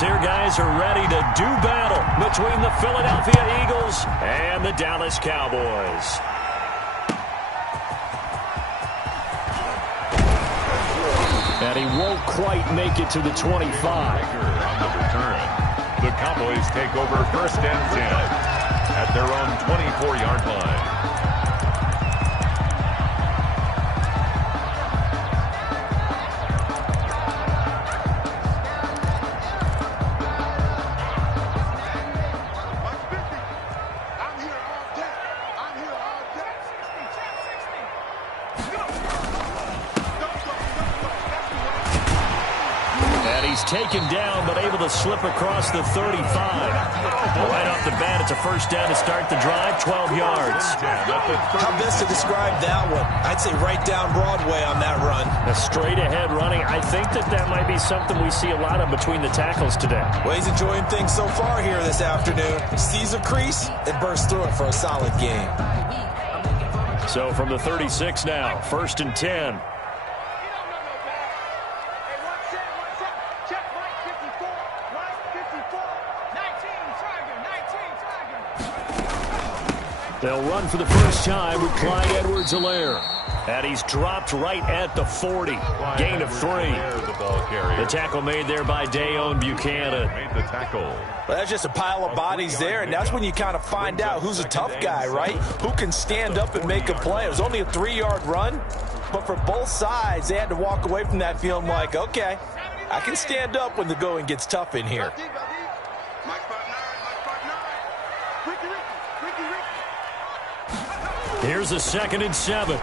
Here, guys, are ready to do battle between the Philadelphia Eagles and the Dallas Cowboys. And he won't quite make it to the 25. On the return, the Cowboys take over 1st and 10 at their own 24-yard line. Taken down, but able to slip across the 35. Right off the bat, it's a first down to start the drive, 12 yards. How best to describe that one? I'd say right down Broadway on that run. A straight-ahead running. I think that might be something we see a lot of between the tackles today. Well, he's enjoying things so far here this afternoon. Sees a crease and bursts through it for a solid gain. So from the 36 now, 1st and 10. They'll run for the first time with Clyde Edwards-Helaire. And he's dropped right at the 40. Gain of 3. The tackle made there by Dayon Buchanan. Made the tackle. Well, that's just a pile of bodies there, and that's when you kind of find out who's a tough guy, right? Who can stand up and make a play. It was only a 3-yard run, but for both sides, they had to walk away from that feeling like, okay, I can stand up when the going gets tough in here. Here's a 2nd and 7.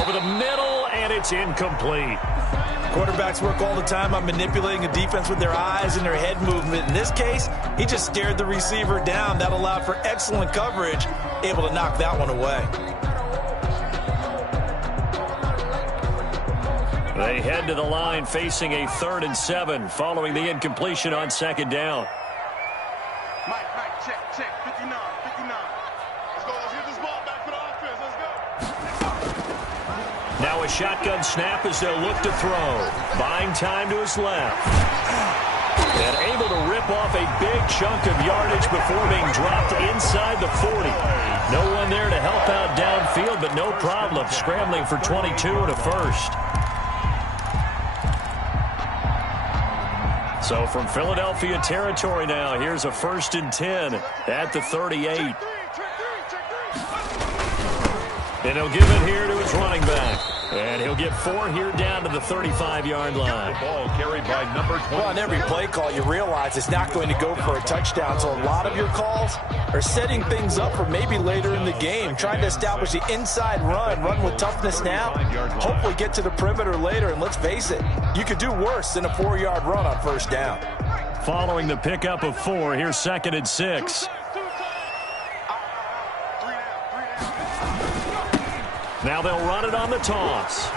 Over the middle, and it's incomplete. Quarterbacks work all the time on manipulating a defense with their eyes and their head movement. In this case, he just stared the receiver down. That allowed for excellent coverage, able to knock that one away. They head to the line facing a 3rd and 7 following the incompletion on 2nd down. Mike, check, 59. Let's go, let's get this ball back for the offense, let's go. Now a shotgun snap as they'll look to throw. Buying time to his left. And able to rip off a big chunk of yardage before being dropped inside the 40. No one there to help out downfield, but no problem scrambling for 22 and a first. So from Philadelphia territory now, here's a 1st and 10 at the 38. And he'll give it here to his running back. And he'll get 4 here down to the 35-yard line. The ball carried by number 20. Well, on every play call, you realize it's not going to go for a touchdown. So a lot of your calls are setting things up for maybe later in the game, trying to establish the inside run with toughness now, hopefully get to the perimeter later. And let's face it, you could do worse than a 4-yard run on 1st down. Following the pickup of 4, here's 2nd and 6. Now they'll run it on the toss.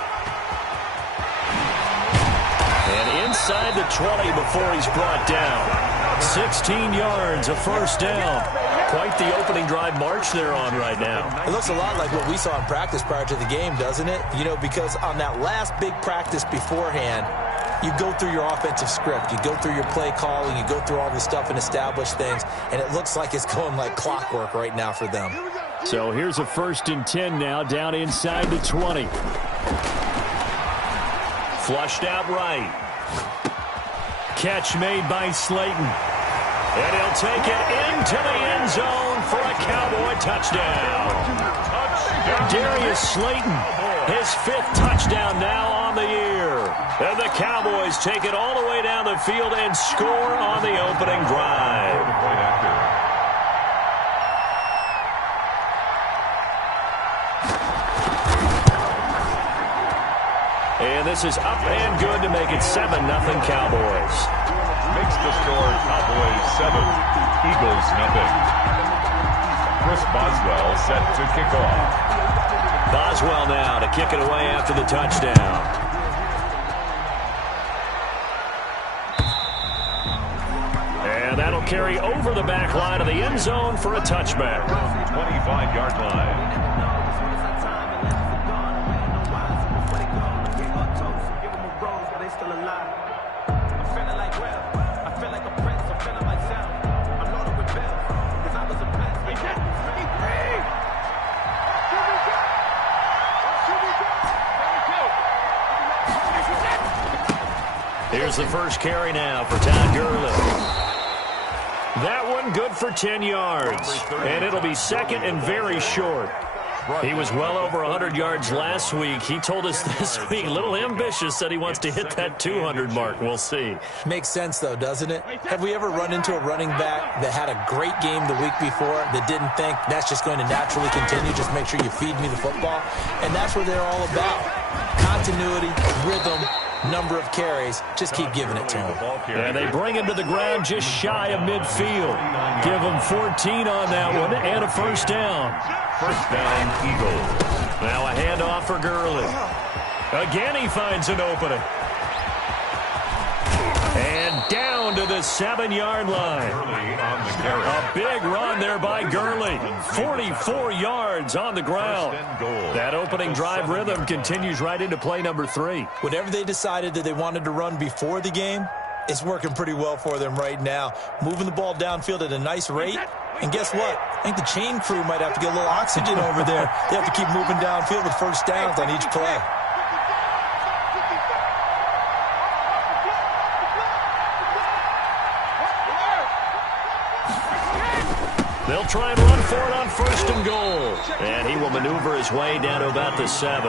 And inside the 20 before he's brought down. 16 yards, a 1st down. Quite the opening drive march they're on right now. It looks a lot like what we saw in practice prior to the game, doesn't it? You know, because on that last big practice beforehand, you go through your offensive script. You go through your play calling. You go through all this stuff and establish things. And it looks like it's going like clockwork right now for them. So here's a 1st and 10 now, down inside the 20. Flushed out right. Catch made by Slayton. And he'll take it into the end zone for a Cowboy touchdown. Darius Slayton, his 5th touchdown now on the year. And the Cowboys take it all the way down the field and score on the opening drive. And this is up and good to make it 7-0 Cowboys. Makes the score Cowboys 7, Eagles 0. Chris Boswell set to kick off. Boswell now to kick it away after the touchdown. And that'll carry over the back line of the end zone for a touchback. 25-yard line. Here's the first carry now for Todd Gurley. That one good for 10 yards. And it'll be second and very short. He was well over 100 yards last week. He told us this week, a little ambitious, said he wants to hit that 200 mark. We'll see. Makes sense, though, doesn't it? Have we ever run into a running back that had a great game the week before that didn't think that's just going to naturally continue? Just make sure you feed me the football. And that's what they're all about. Continuity, rhythm, number of carries. Just keep giving it to him. And they bring him to the ground just shy of midfield. Give him 14 on that one and a first down. First down, Eagles. Now a handoff for Gurley. Again, he finds an opening. And down to the 7-yard line. On the carry. A big run there by Gurley. 44 yards on the ground. That opening drive rhythm continues right into play number 3. Whatever they decided that they wanted to run before the game, it's working pretty well for them right now. Moving the ball downfield at a nice rate. And guess what? I think the chain crew might have to get a little oxygen over there. They have to keep moving downfield with first downs on each play. They'll try and run for it on first and goal. And he will maneuver his way down to about the 7.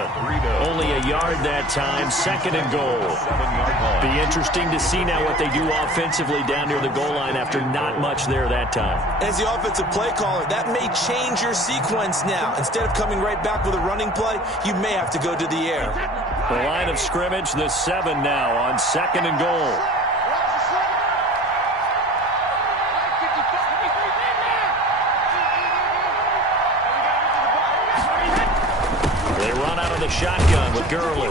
Only a yard that time, second and goal. Be interesting to see now what they do offensively down near the goal line after not much there that time. As the offensive play caller, that may change your sequence now. Instead of coming right back with a running play, you may have to go to the air. The line of scrimmage, the 7 now on second and goal. Shotgun with Gurley.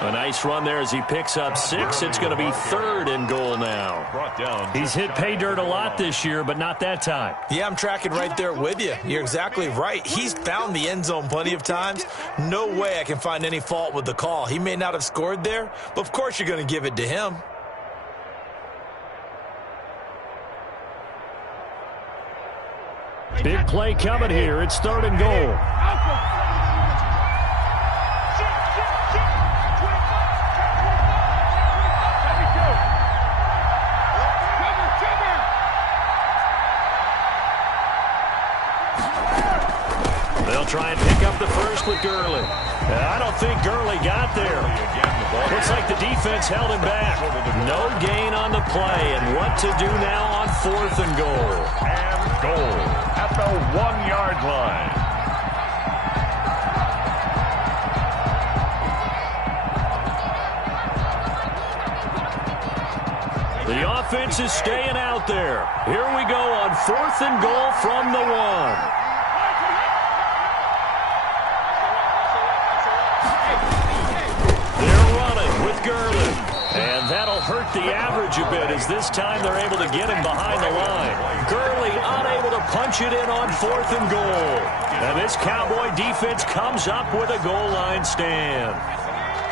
A nice run there as he picks up 6. It's going to be third and goal now. He's hit pay dirt a lot this year, but not that time. Yeah, I'm tracking right there with you. You're exactly right. He's found the end zone plenty of times. No way I can find any fault with the call. He may not have scored there, but of course you're going to give it to him. Big play coming here. It's third and goal. They'll try and pick up the first with Gurley. I don't think Gurley got there. Looks like the defense held him back. No gain on the play. And what to do now on fourth and goal? And goal at the 1-yard line. The offense is staying out there. Here we go on fourth and goal from the 1. Gurley. And that'll hurt the average a bit as this time they're able to get him behind the line. Gurley unable to punch it in on fourth and goal. And this Cowboy defense comes up with a goal line stand.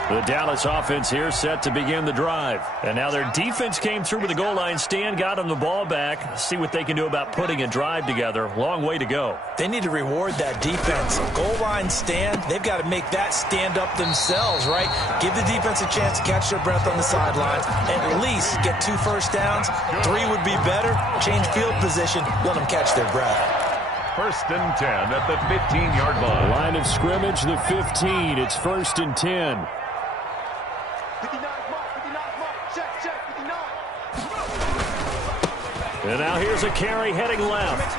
The Dallas offense here set to begin the drive. And now their defense came through with a goal line stand, got them the ball back. See what they can do about putting a drive together. Long way to go. They need to reward that defense. Goal line stand, they've got to make that stand up themselves, right? Give the defense a chance to catch their breath on the sidelines. At least get 2 first downs. 3 would be better. Change field position. Let them catch their breath. First and 10 at the 15-yard line. Line of scrimmage, the 15. It's first and 10. 59 mark, 59 mark, check, 59. And now here's a carry heading left.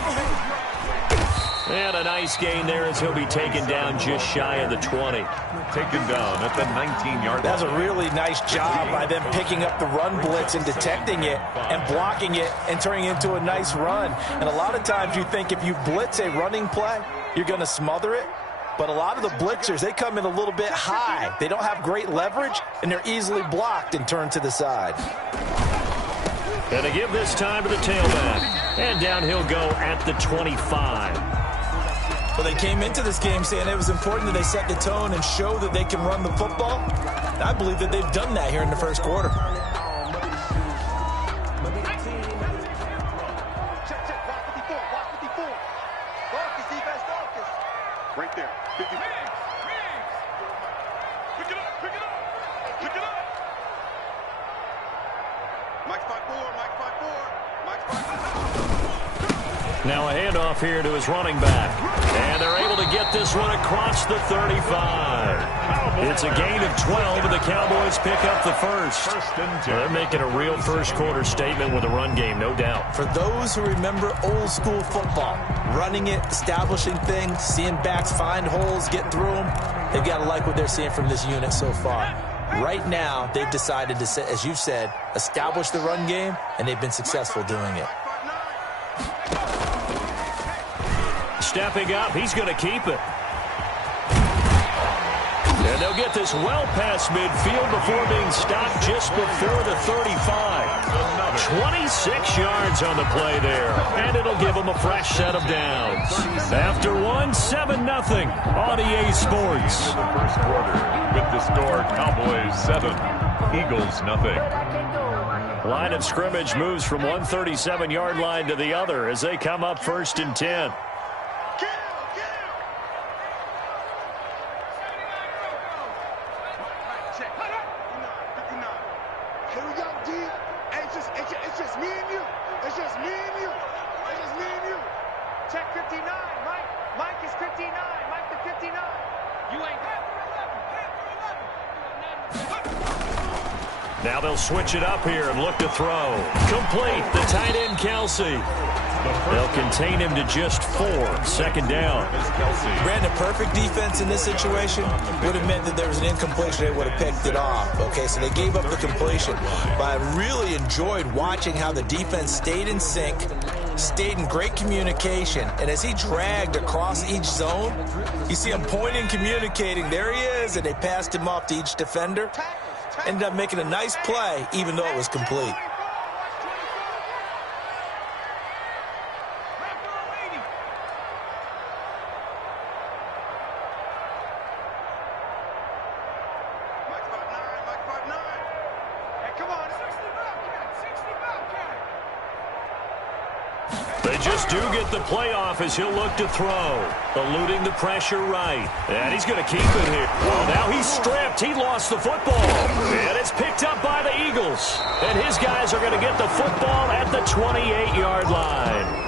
And a nice gain there as he'll be taken down just shy of the 20. Taken down at the 19-yard line. That's a really nice job by them picking up the run blitz and detecting it and blocking it and turning it into a nice run. And a lot of times you think if you blitz a running play, you're going to smother it. But a lot of the blitzers, they come in a little bit high. They don't have great leverage, and they're easily blocked and turned to the side. And to give this time to the tailback. And down he'll go at the 25. Well, they came into this game saying it was important that they set the tone and show that they can run the football. I believe that they've done that here in the first quarter. Right there. 50. Pick it up. Pick it up. Pick it up. Mike's 5'4", Mike's 5'4", Mike's 5'4". Now a handoff here to his running back. And they're able to get this one across the 35. It's a gain of 12, and the Cowboys pick up the first. They're making a real first-quarter statement with a run game, no doubt. For those who remember old-school football, running it, establishing things, seeing backs find holes, get through them, they've got to like what they're seeing from this unit so far. Right now, they've decided to, as you said, establish the run game, and they've been successful doing it. Stepping up, he's going to keep it. And they'll get this well past midfield before being stopped just before the 35. 26 yards on the play there, and it'll give them a fresh set of downs. After one, 7-0 on EA Sports. The first quarter with the score Cowboys 7, Eagles 0. Line of scrimmage moves from one 37-yard line to the other as they come up 1st and 10. Now they'll switch it up here and look to throw. Complete. The tight end, Kelsey. They'll contain him to just 4. 2nd down. Brandon, perfect defense in this situation would have meant that there was an incompletion. They would have picked it off. Okay, so they gave up the completion. But I really enjoyed watching how the defense stayed in sync, stayed in great communication. And as he dragged across each zone, you see him pointing, communicating. There he is, and they passed him off to each defender. Ended up making a nice play, even though it was complete. They just do get the playoff as he'll look to throw. Eluding the pressure right. And he's going to keep it here. Well, now he's stripped. He lost the football. And it's picked up by the Eagles. And his guys are going to get the football at the 28-yard line.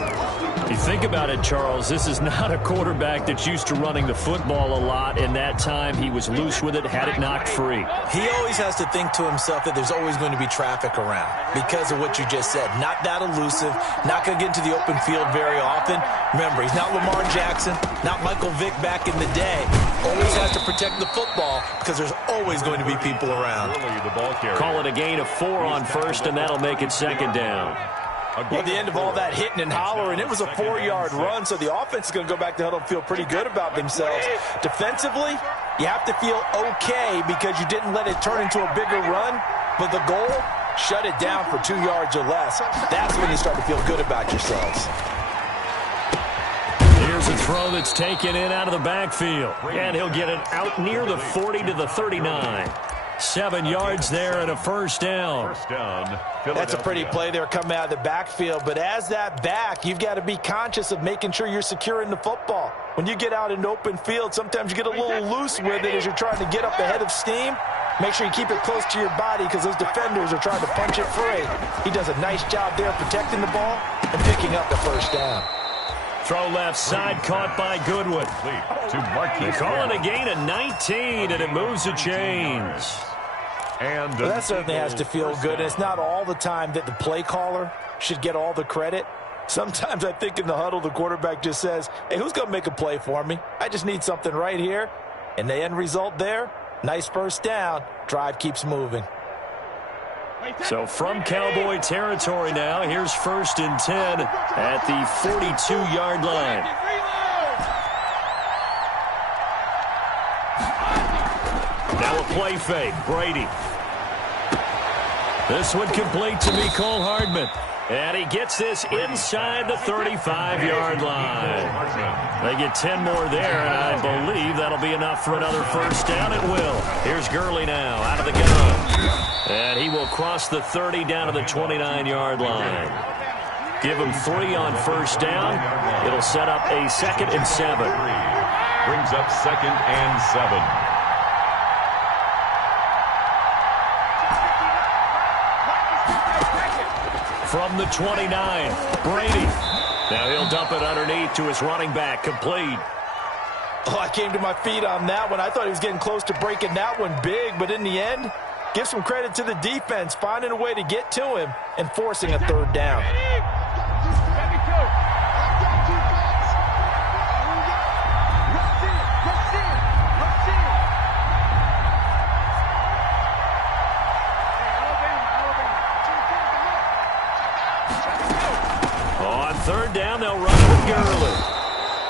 You think about it, Charles, this is not a quarterback that's used to running the football a lot. In that time, he was loose with it, had it knocked free. He always has to think to himself that there's always going to be traffic around because of what you just said. Not that elusive, not going to get into the open field very often. Remember, he's not Lamar Jackson, not Michael Vick back in the day. Always has to protect the football because there's always going to be people around. Call it a gain of 4 on 1st, and that'll make it 2nd down. Well, at the end of all that hitting and hollering, it was a 4-yard run, so the offense is going to go back to huddle and feel pretty good about themselves. Defensively, you have to feel okay because you didn't let it turn into a bigger run, but the goal, shut it down for 2 yards or less. That's when you start to feel good about yourselves. Here's a throw that's taken in out of the backfield, and he'll get it out near the 40 to the 39. 7 yards there and a 1st down. That's a pretty play there coming out of the backfield. But as that back, you've got to be conscious of making sure you're securing the football. When you get out in open field, sometimes you get a little loose with it as you're trying to get up ahead of steam. Make sure you keep it close to your body because those defenders are trying to punch it free. He does a nice job there protecting the ball and picking up the 1st down. Throw left side, caught by Goodwin. They call it a gain of 19, and it moves the chains. Well, that certainly has to feel good. And it's not all the time that the play caller should get all the credit. Sometimes I think in the huddle, the quarterback just says, hey, who's going to make a play for me? I just need something right here. And the end result there, nice 1st down. Drive keeps moving. So from Cowboy territory now, here's 1st and 10 at the 42-yard line. Now a play fake. Brady. This one complete to Mecole Hardman. And he gets this inside the 35-yard line. They get 10 more there, and I believe that'll be enough for another 1st down. It will. Here's Gurley now out of the gun. And he will cross the 30 down to the 29-yard line. Give him 3 on 1st down. It'll set up a 2nd and 7. Brings up 2nd and 7. from the 29. Brady. Now he'll dump it underneath to his running back. Complete. Oh, I came to my feet on that one. I thought he was getting close to breaking that one big, but in the end, give some credit to the defense, finding a way to get to him and forcing a third down. On third down, they'll run with Gurley.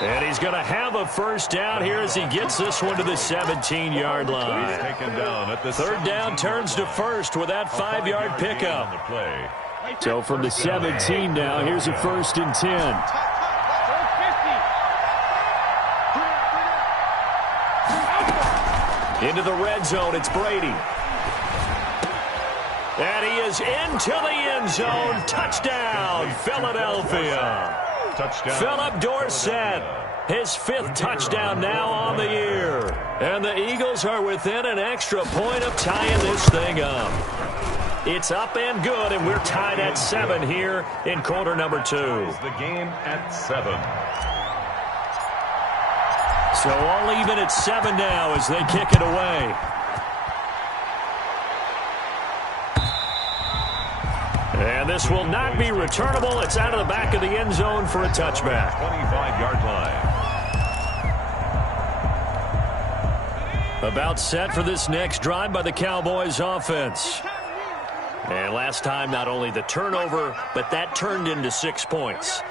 And he's going to have a first down here as he gets this one to the 17-yard line. He's taken down at the third down turns to first with that 5-yard pickup. So from the 17 now, here's a 1st and 10. Into the red zone, it's Brady. And he is into the end zone. Touchdown, Philadelphia. Touchdown. Philip Dorsett, his 5th touchdown now on the year. And the Eagles are within an extra point of tying this thing up. It's up and good, and we're tied at 7 here in quarter number 2. The game at 7. So all even at 7 now as they kick it away. And this will not be returnable. It's out of the back of the end zone for a touchback. 25-yard line. About set for this next drive by the Cowboys offense. And last time, not only the turnover, but that turned into 6 points.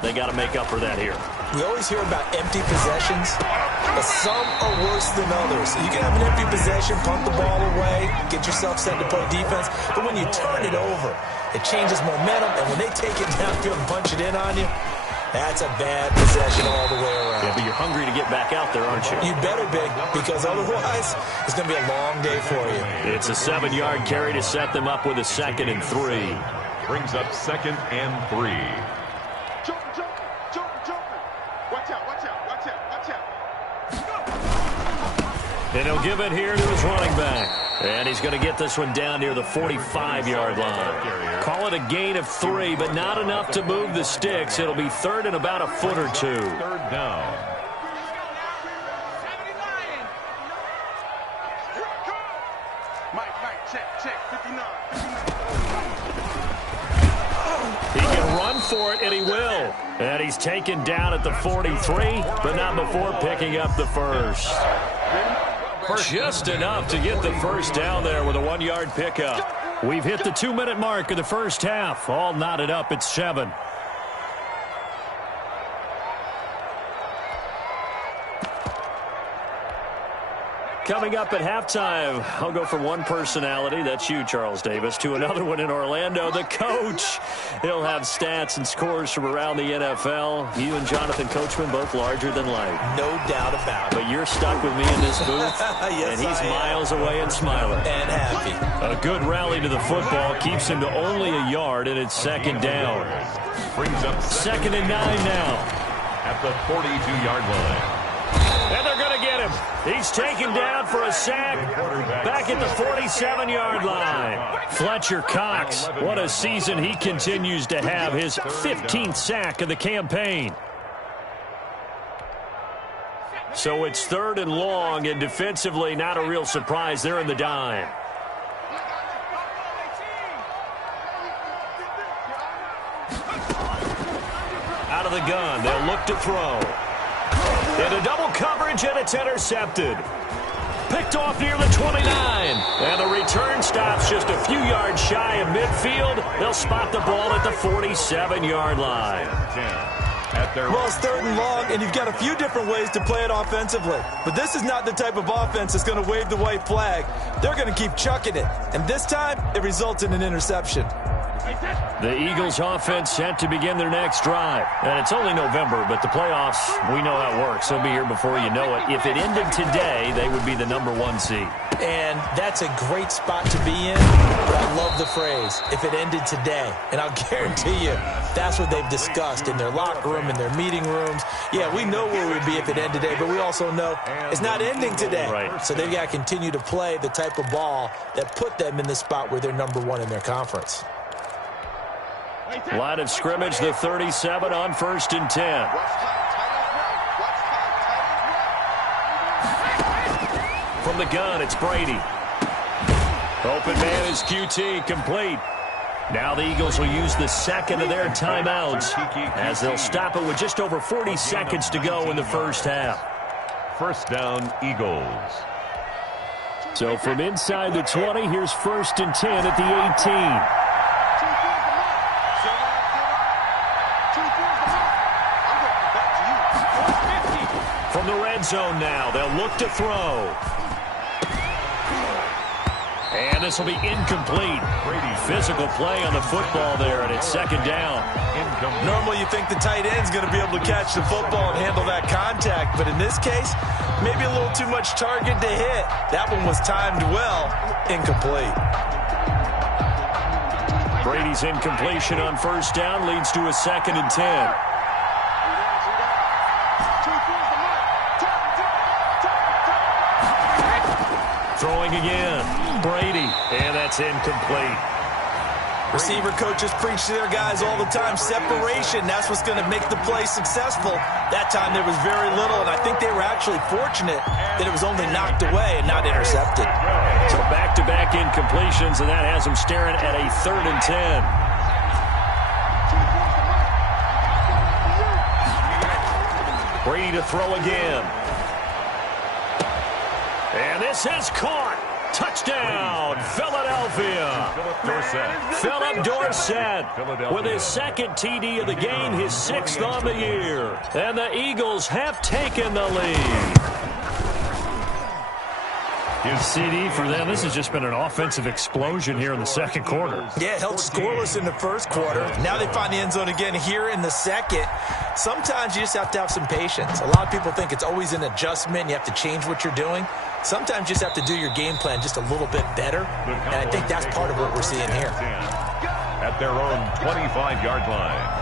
They got to make up for that here. We always hear about empty possessions, but some are worse than others. You can have an empty possession, punt the ball away, get yourself set to play defense, but when you turn it over, it changes momentum, and when they take it downfield and punch it in on you, that's a bad possession all the way around. Yeah, but you're hungry to get back out there, aren't you? You better be, because otherwise, it's going to be a long day for you. It's a 7-yard carry to set them up with a 2nd and 3. Brings up 2nd and 3. And he'll give it here to his running back. And he's going to get this one down near the 45-yard line. Call it a gain of 3, but not enough to move the sticks. It'll be 3rd and about a foot or 2. 3rd down. Check, 59. He can run for it, and he will. And he's taken down at the 43, but not before picking up the first. Just enough to get the first down there with a 1-yard pickup. We've hit the 2-minute mark of the first half. All knotted up at 7. Coming up at halftime, I'll go from one personality, that's you, Charles Davis, to another one in Orlando, the coach. He'll have stats and scores from around the NFL. You and Jonathan Coachman, both larger than life. No doubt about it. But you're stuck with me in this booth, yes, and he's miles away and smiling. And happy. A good rally to the football keeps him to only a yard, and it's 2nd down. Brings up 2nd and 9 now. At the 42-yard line. And they're going to get him. He's taken down for a sack back at the 47-yard line. Fletcher Cox, what a season he continues to have. His 15th sack of the campaign. So it's 3rd and long, and defensively not a real surprise. They're in the dime. Out of the gun, they'll look to throw. Into double coverage, and it's intercepted. Picked off near the 29. And the return stops just a few yards shy of midfield. They'll spot the ball at the 47-yard line. Well, it's 3rd and long, and you've got a few different ways to play it offensively. But this is not the type of offense that's going to wave the white flag. They're going to keep chucking it. And this time, it results in an interception. The Eagles offense set to begin their next drive. And it's only November, but the playoffs, we know how it works. They'll be here before you know it. If it ended today, they would be the #1 seed. And that's a great spot to be in, but I love the phrase, if it ended today. And I'll guarantee you, that's what they've discussed in their locker room, in their meeting rooms. Yeah, we know where we'd be if it ended today, but we also know it's not ending today. Right. So they've got to continue to play the type of ball that put them in the spot where they're #1 in their conference. Line of scrimmage, the 37 on 1st and 10. From the gun, it's Brady. Open man is QT, complete. Now the Eagles will use the second of their timeouts as they'll stop it with just over 40 seconds to go in the first half. First down, Eagles. So from inside the 20, here's 1st and 10 at the 18. From the red zone now, they'll look to throw. And this will be incomplete. Physical play on the football there, and it's second down. Normally you think the tight end's going to be able to catch the football and handle that contact, but in this case, maybe a little too much target to hit. That one was timed well. Incomplete. Brady's incompletion on 1st down leads to a 2nd and 10. Throwing again. Brady, and that's incomplete. Receiver coaches preach to their guys all the time. Separation, that's what's going to make the play successful. That time there was very little, and I think they were actually fortunate that it was only knocked away and not intercepted. So back-to-back incompletions, and that has them staring at a 3rd and 10. Brady to throw again. And this is caught. Touchdown, Philadelphia. Philip Dorsett with his 2nd TD of the game, his 6th on the year. And the Eagles have taken the lead. His CD for them. This has just been an offensive explosion here in the second quarter. Yeah, held scoreless in the first quarter. Now they find the end zone again here in the second. Sometimes you just have to have some patience. A lot of people think it's always an adjustment. You have to change what you're doing. Sometimes you just have to do your game plan just a little bit better. And I think that's part of what we're seeing here. At their own 25-yard line.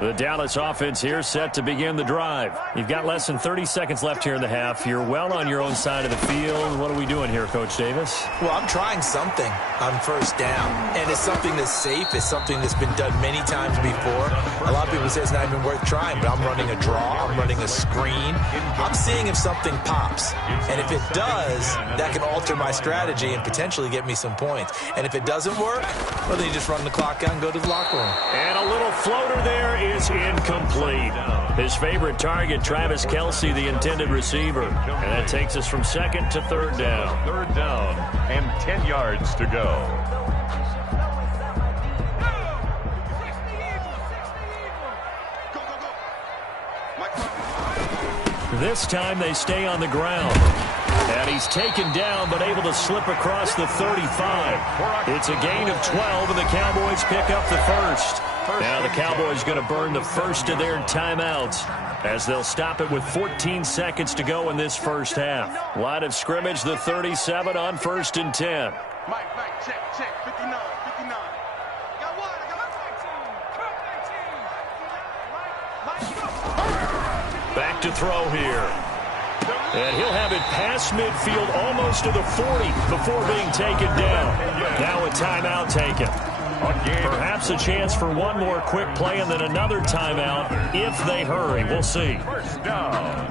The Dallas offense here set to begin the drive. You've got less than 30 seconds left here in the half. You're well on your own side of the field. What are we doing here, Coach Davis? Well, I'm trying something on 1st down. And it's something that's safe. It's something that's been done many times before. A lot of people say it's not even worth trying, but I'm running a draw. I'm running a screen. I'm seeing if something pops. And if it does, that can alter my strategy and potentially get me some points. And if it doesn't work, well, then you just run the clock out and go to the locker room. And a little floater there is incomplete. His favorite target, Travis Kelce, the intended receiver. And that takes us from 2nd to 3rd down. 3rd down and 10 yards to go. This time they stay on the ground. And he's taken down, but able to slip across the 35. It's a gain of 12, and the Cowboys pick up the 1st. Now the Cowboys going to burn the first of their timeouts as they'll stop it with 14 seconds to go in this first half. Line of scrimmage, the 37 on 1st and 10. Mike, check, 59. Got one, Back to throw here. And he'll have it past midfield almost to the 40 before being taken down. Now a timeout taken. Perhaps a chance for one more quick play and then another timeout if they hurry. We'll see. First down.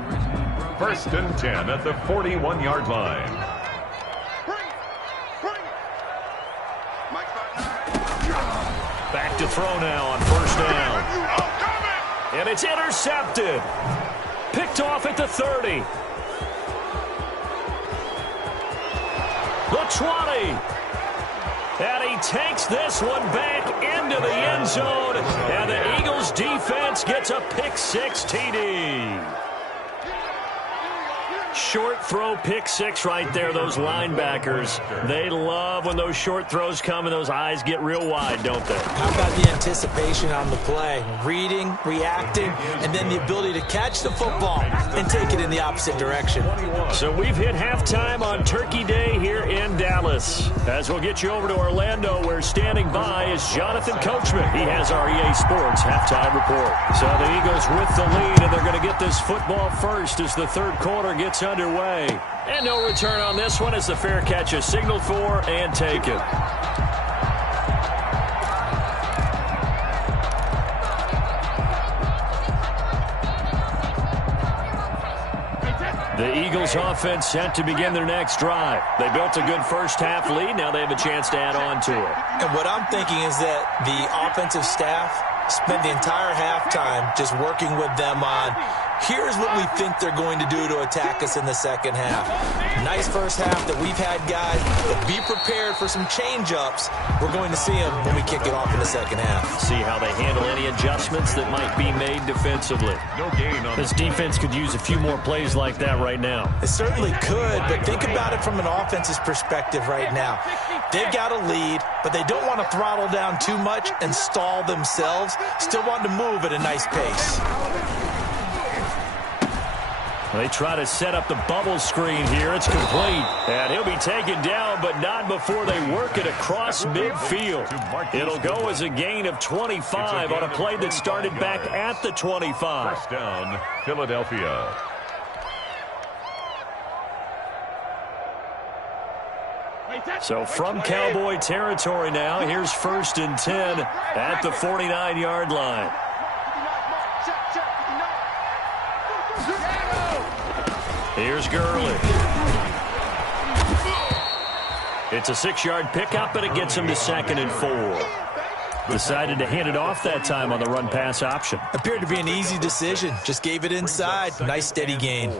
1st and 10 at the 41-yard line. Back to throw now on 1st down. And it's intercepted. Picked off at the 30. The 20. And he takes this one back into the end zone. And the Eagles defense gets a pick-6 TD. Short throw, pick-6 right there, those linebackers. They love when those short throws come and those eyes get real wide, don't they? How about the anticipation on the play? Reading, reacting, and then the ability to catch the football and take it in the opposite direction. So we've hit halftime on Turkey Day here in Dallas. As we'll get you over to Orlando, where standing by is Jonathan Coachman. He has our EA Sports halftime report. So the Eagles with the lead, and they're going to get this football first as the third quarter gets underway. And no return on this one as the fair catch is signaled for and taken. The Eagles offense set to begin their next drive. They built a good first-half lead. Now they have a chance to add on to it. And what I'm thinking is that the offensive staff spent the entire halftime just working with them on, here's what we think they're going to do to attack us in the second half. Nice first half that we've had, guys, but be prepared for some change-ups. We're going to see them when we kick it off in the second half. See how they handle any adjustments that might be made defensively. No gain on This defense could use a few more plays like that right now. It certainly could, but think about it from an offense's perspective right now. They've got a lead, but they don't want to throttle down too much and stall themselves. Still want to move at a nice pace. They try to set up the bubble screen here. It's complete. And he'll be taken down, but not before they work it across midfield. It'll go as a gain of 25 on a play that started back at the 25. First down, Philadelphia. So from Cowboy territory now, here's 1st and 10 at the 49-yard line. Here's Gurley. It's a 6-yard pickup, and it gets him to 2nd and 4. Decided to hand it off that time on the run-pass option. Appeared to be an easy decision. Just gave it inside. Nice steady gain.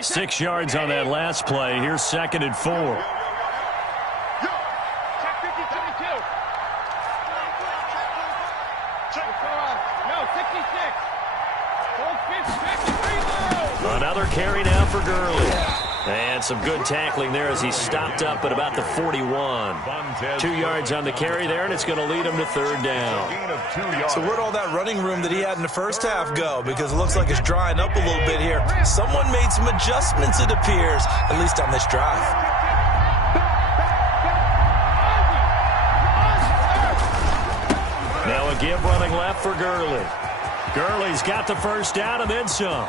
6 yards on that last play. Here's 2nd and 4. Another carry now for Gurley. And some good tackling there as he stopped up at about the 41. 2 yards on the carry there, and it's going to lead him to 3rd down. So where'd all that running room that he had in the first half go? Because it looks like it's drying up a little bit here. Someone made some adjustments, it appears, at least on this drive. Now a give running left for Gurley. Gurley's got the first down and then some.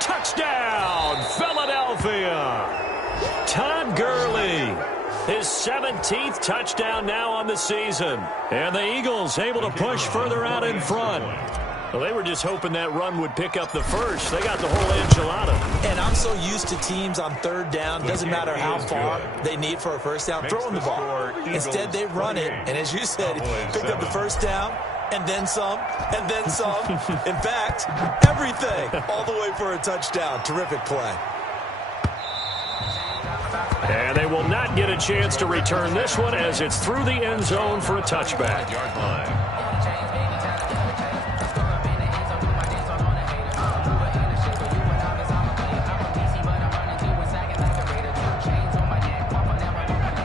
Touchdown, Philadelphia! Todd Gurley, his 17th touchdown now on the season. And the Eagles able to push further out in front. Well, they were just hoping that run would pick up the first. They got the whole enchilada. And I'm so used to teams on 3rd down, doesn't matter how far they need for a first down, throwing the ball. Instead, they run it, and as you said, picked up the first down, and then some, and then some. In fact, everything, all the way for a touchdown. Terrific play. And they will not get a chance to return this one as it's through the end zone for a touchback. Yard line.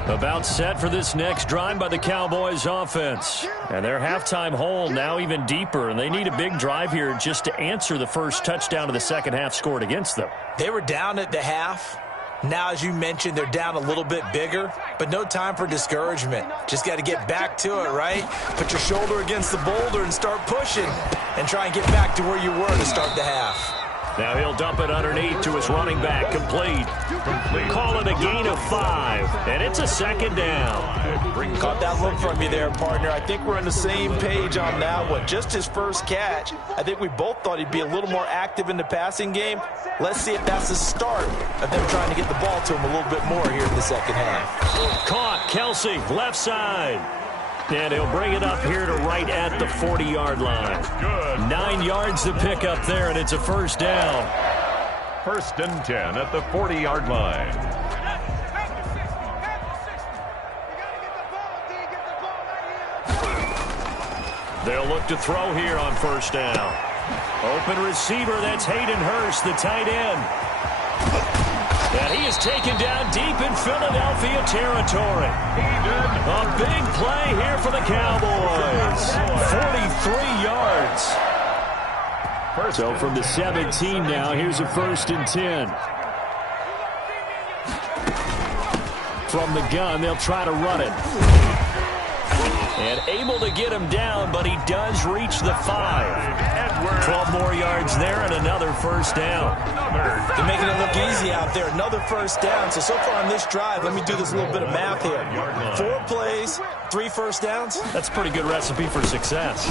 About set for this next drive by the Cowboys offense. And their halftime hole now even deeper, and they need a big drive here just to answer the first touchdown of the second half scored against them. They were down at the half. Now, as you mentioned, they're down a little bit bigger, but no time for discouragement. Just got to get back to it, right? Put your shoulder against the boulder and start pushing and try and get back to where you were to start the half. Now he'll dump it underneath to his running back. Complete. Call it a gain of 5. And it's a 2nd down. Caught that look from you there, partner. I think we're on the same page on that one. Just his first catch. I think we both thought he'd be a little more active in the passing game. Let's see if that's the start of them trying to get the ball to him a little bit more here in the second half. Caught. Kelsey, left side. And he'll bring it up here to right at the 40-yard line. 9 yards to pick up there, and it's a first down. 1st and 10 at the 40-yard line. They'll look to throw here on first down. Open receiver, that's Hayden Hurst, the tight end. And he is taken down deep in Philadelphia territory. A big play here for the Cowboys. 43 yards. So from the 17 now, here's a 1st and 10. From the gun, they'll try to run it. And able to get him down, but he does reach the 5. 12 more yards there and another first down. They're making it look easy out there. Another first down. So far on this drive, let me do this little bit of math here. 4 plays, 3 first downs. That's a pretty good recipe for success.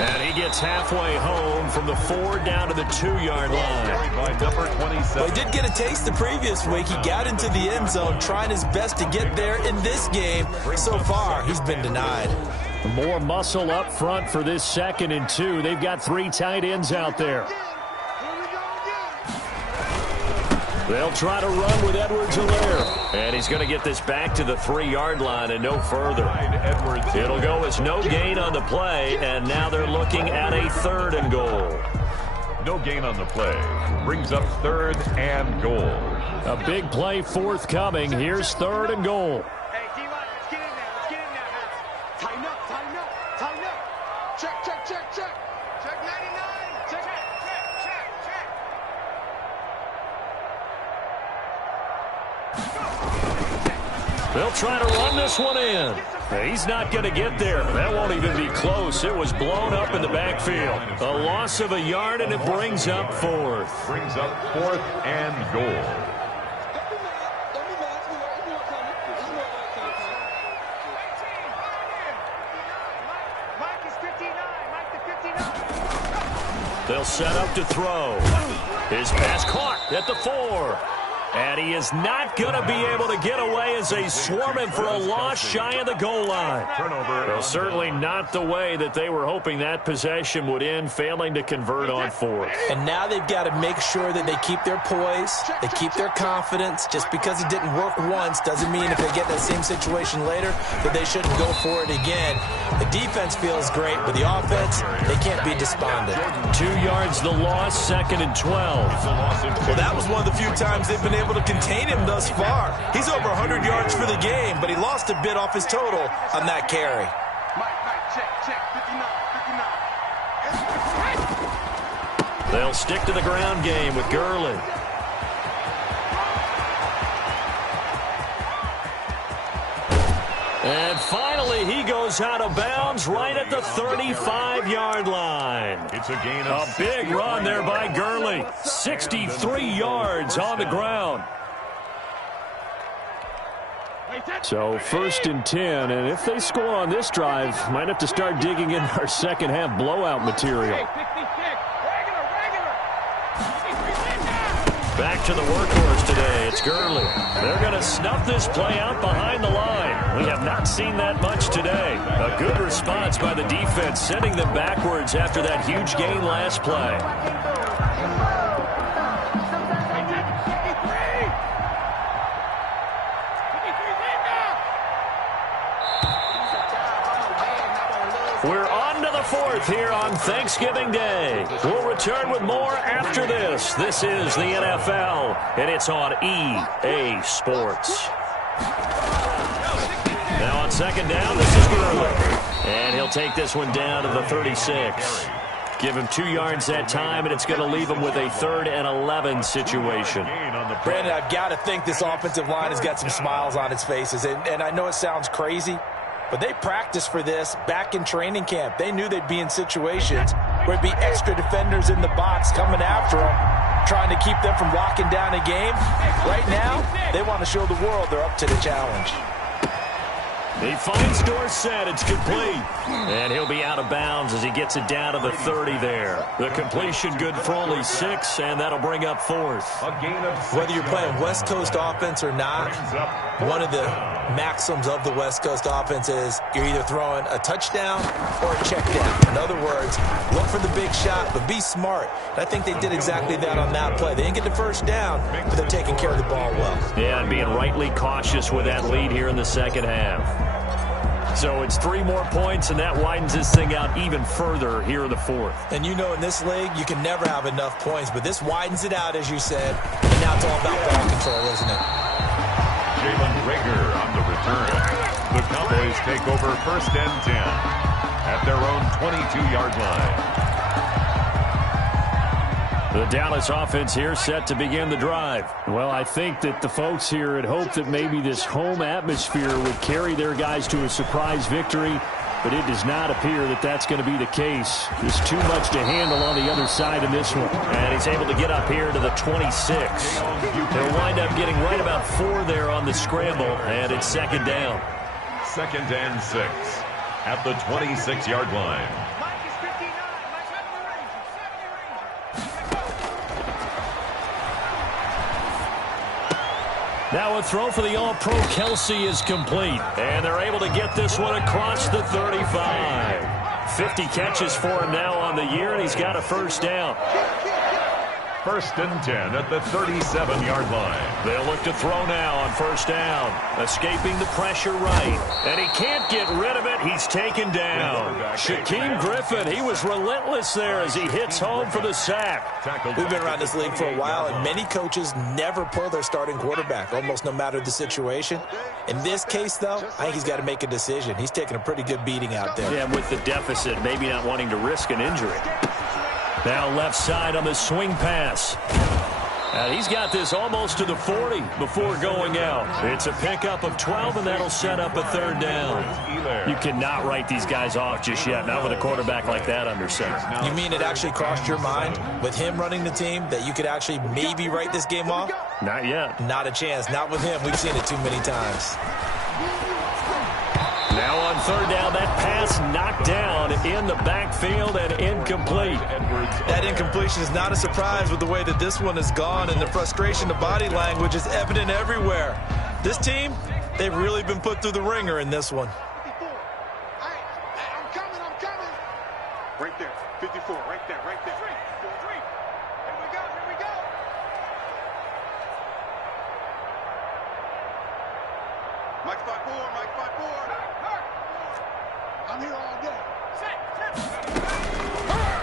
And he gets halfway home from the 4 down to the 2-yard line. By number 27. Well, he did get a taste the previous week. He got into the end zone, trying his best to get there in this game. So far, he's been denied. More muscle up front for this 2nd and 2. They've got 3 tight ends out there. They'll try to run with Edwards-Helaire. And he's going to get this back to the 3-yard line and no further. It'll go as no gain on the play, and now they're looking at a 3rd and goal. No gain on the play. Brings up 3rd and goal. A big play forthcoming. Here's 3rd and goal. Hey, D-line, let's get in there. Let's get in there, Hats. Tighten up, tighten up, tighten up. Check, check, check, check. Check 99. Check, check, check, check. They'll try to run this one in. He's not going to get there. That won't even be close. It was blown up in the backfield. A loss of a yard, and it brings up 4th. Brings up 4th and goal. They'll set up to throw. His pass caught at the 4. And he is not going to be able to get away as they swarm him for a loss shy of the goal line. Turnover. Well, certainly not the way that they were hoping that possession would end, failing to convert on 4th. And now they've got to make sure that they keep their poise, they keep their confidence. Just because it didn't work once doesn't mean if they get that same situation later that they shouldn't go for it again. The defense feels great, but the offense, they can't be despondent. 2 yards the loss, 2nd and 12. Well, that was one of the few times they've been able to contain him thus far. He's over 100 yards for the game, but he lost a bit off his total on that carry. Mike, check, check, 59, 59. They'll stick to the ground game with Gurley. And finally, he goes out of bounds right at the 35-yard line. It's a gain of a big run there by Gurley. 63 yards on the ground. So 1st and 10, and if they score on this drive, might have to start digging in our second half blowout material. Back to the workhorse today. It's Gurley. They're going to snuff this play out behind the line. We have not seen that much today. A good response by the defense, sending them backwards after that huge gain last play. We're on to the 4th here on Thanksgiving Day. We'll return with more after this. This is the NFL, and it's on EA Sports. Now on 2nd down, this is Gurley. And he'll take this one down to the 36. Give him 2 yards that time, and it's going to leave him with a 3rd and 11 situation. Brandon, I've got to think this offensive line has got some smiles on its faces. And I know it sounds crazy, but they practiced for this back in training camp. They knew they'd be in situations where it'd be extra defenders in the box coming after them, trying to keep them from locking down a game. Right now, they want to show the world they're up to the challenge. He finds Dorsett. It's complete. And he'll be out of bounds as he gets it down to the 30 there. The completion good for only 6, and that'll bring up 4th. Whether you're playing West Coast offense or not, one of the maxims of the West Coast offense is you're either throwing a touchdown or a check down. In other words, look for the big shot, but be smart. And I think they did exactly that on that play. They didn't get the first down, but they're taking care of the ball well. Yeah, and being rightly cautious with that lead here in the second half. So it's 3 more points, and that widens this thing out even further here in the 4th. And you know in this league, you can never have enough points, but this widens it out, as you said. And now it's all about ball control, isn't it? Jalen Reagor on the return. The Cowboys take over 1st and 10 at their own 22-yard line. The Dallas offense here set to begin the drive. Well, I think that the folks here had hoped that maybe this home atmosphere would carry their guys to a surprise victory, but it does not appear that that's going to be the case. There's too much to handle on the other side in this one. And he's able to get up here to the 26. He'll wind up getting right about 4 there on the scramble, and it's second down. 2nd and 6 at the 26-yard line. Now a throw for the All-Pro Kelsey is complete. And they're able to get this one across the 35. 50 catches for him now on the year, and he's got a first down. 1st and 10 at the 37-yard line. They'll look to throw now on first down. Escaping the pressure right. And he can't get rid of it. He's taken down. Shaquem Griffin, he was relentless there as he hits home for the sack. We've been around this league for a while, and many coaches never pull their starting quarterback, almost no matter the situation. In this case, though, I think he's got to make a decision. He's taking a pretty good beating out there. Yeah, with the deficit, maybe not wanting to risk an injury. Now left side on the swing pass. And he's got this almost to the 40 before going out. It's a pickup of 12, and that'll set up a third down. You cannot write these guys off just yet, not with a quarterback like that under center. You mean it actually crossed your mind with him running the team that you could actually maybe write this game off? Not yet. Not a chance. Not with him. We've seen it too many times. Now on third down, that pass knocked down in the backfield and incomplete. That incompletion is not a surprise with the way that this one has gone, and the frustration, the body language is evident everywhere. This team, they've really been put through the ringer in this one. I'm coming. Right there, 54, right there. 3. Here we go. Mike 5-4. I'm here all day.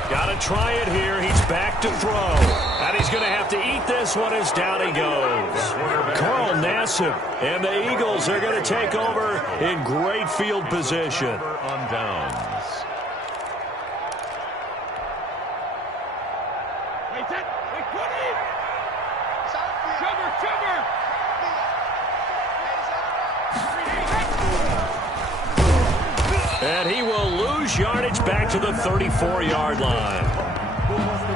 Got to try it here. He's back to throw. And he's going to have to eat this one as down he goes. Carl Nassib and the Eagles are going to take over in great field position. On downs. And he will lose yardage back to the 34-yard line.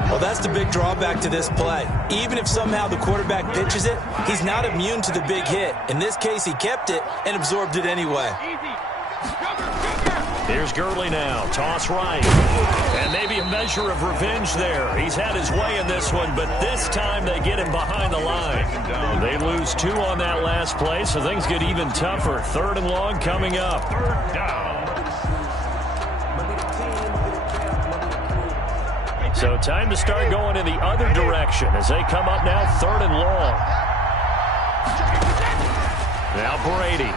Well, that's the big drawback to this play. Even if somehow the quarterback pitches it, he's not immune to the big hit. In this case, he kept it and absorbed it anyway. Here's Gurley now. Toss right. And maybe a measure of revenge there. He's had his way in this one, but this time they get him behind the line. They lose 2 on that last play, so things get even tougher. 3rd and long coming up. 3rd down. So time to start going in the other direction as they come up now 3rd and long. Now Brady.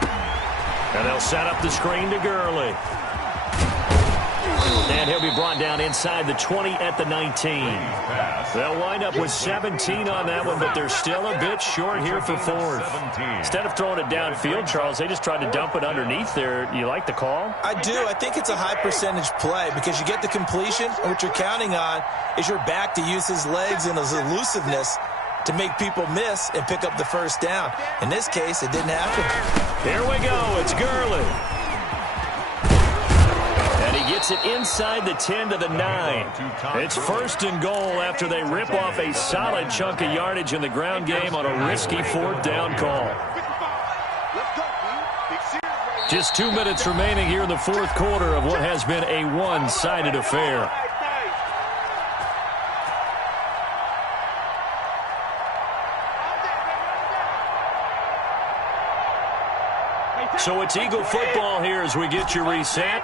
And they'll set up the screen to Gurley. And he'll be brought down inside the 20 at the 19. They'll wind up with 17 on that one, but they're still a bit short here for 4th. Instead of throwing it downfield, Charles, they just tried to dump it underneath there. You like the call? I do. I think it's a high percentage play because you get the completion, and what you're counting on is your back to use his legs and his elusiveness to make people miss and pick up the first down. In this case, it didn't happen. Here we go. It's Gurley. And he gets it inside the 10 to the 9. It's 1st and goal after they rip off a solid chunk of yardage in the ground game on a risky 4th down call. Just 2 minutes remaining here in the 4th quarter of what has been a one-sided affair. So it's Eagle football here as we get you reset.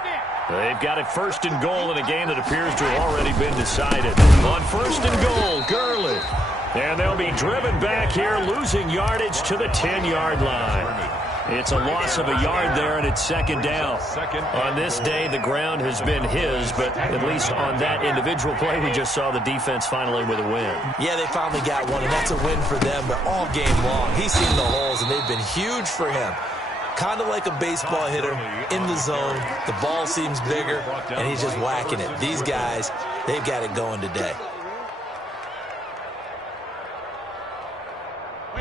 They've got it 1st and goal in a game that appears to have already been decided. On 1st and goal, Gurley. And they'll be driven back here, losing yardage to the 10-yard line. It's a loss of a yard there, and it's 2nd down. On this day, the ground has been his, but at least on that individual play, we just saw the defense finally with a win. Yeah, they finally got one, and that's a win for them, but all game long, he's seen the holes, and they've been huge for him. Kind of like a baseball hitter in the zone. The ball seems bigger, and he's just whacking it. These guys, they've got it going today.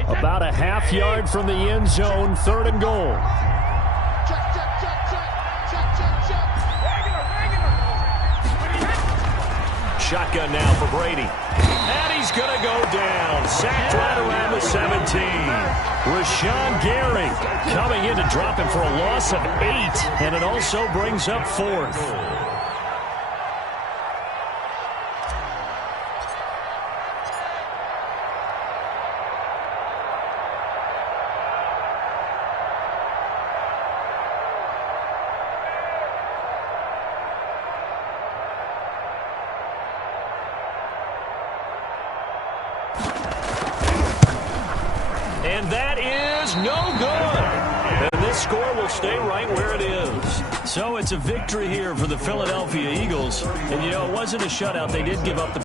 About a half yard from the end zone, 3rd and goal. Check, check, check, check. Check, check, check. Shotgun now for Brady. And he's going to go down. Sacked right around the 17. Rashawn Gary coming in to drop him for a loss of 8. And it also brings up 4th. And that is no good. And this score will stay right where it is. So it's a victory here for the Philadelphia Eagles. And, you know, it wasn't a shutout. They did give up the